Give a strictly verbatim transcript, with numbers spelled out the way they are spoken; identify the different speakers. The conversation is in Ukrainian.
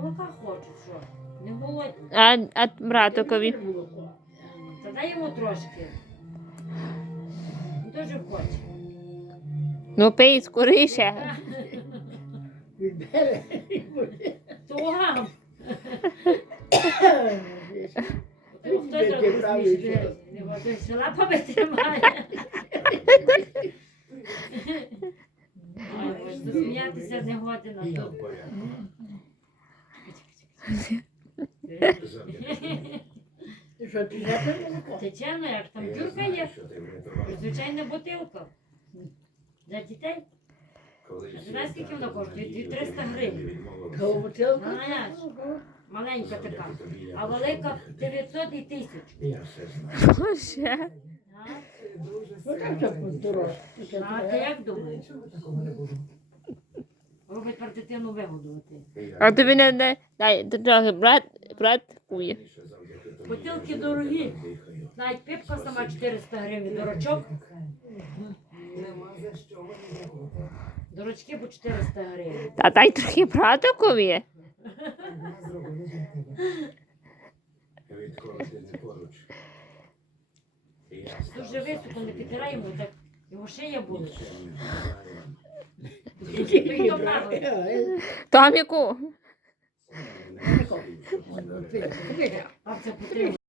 Speaker 1: молока хочуть, що? Не голодні.
Speaker 2: А, а братикові?
Speaker 1: Та дай йому трошки. Він дуже хоче.
Speaker 2: Ну пий скоріше.
Speaker 3: Відбере.
Speaker 1: Тугам.
Speaker 3: Ти
Speaker 1: Хто зробив
Speaker 3: правий
Speaker 1: смішне?
Speaker 3: час.
Speaker 1: Той ще лапами тримає. Ой, Боже, засміятися не година.
Speaker 3: Ти що, ти не молоко?
Speaker 1: Тече, ну як там дюрка є. Звичайна бутилка. Для дітей. А ти знаєш, скільки вона коштує? дві триста гривень.
Speaker 3: Голубутилка?
Speaker 1: Ну, а як ж? Маленька така. А велика дев'ятсот і тисячу.
Speaker 2: Боже.
Speaker 1: А?
Speaker 3: Ну так це дорожче.
Speaker 1: А ти як думаєш? Робить про дитину вигодувати.
Speaker 2: А тобі не, не дай трохи брат, брат кує.
Speaker 1: Бутилки дорогі. Навіть пипка сама чотириста гривень. Дорочок. Дорочки по чотириста гривень.
Speaker 2: Та дай трохи братикові.
Speaker 1: Дуже високо не підбираємо, так його шия буде.
Speaker 2: Томіку.
Speaker 1: А це потрібно.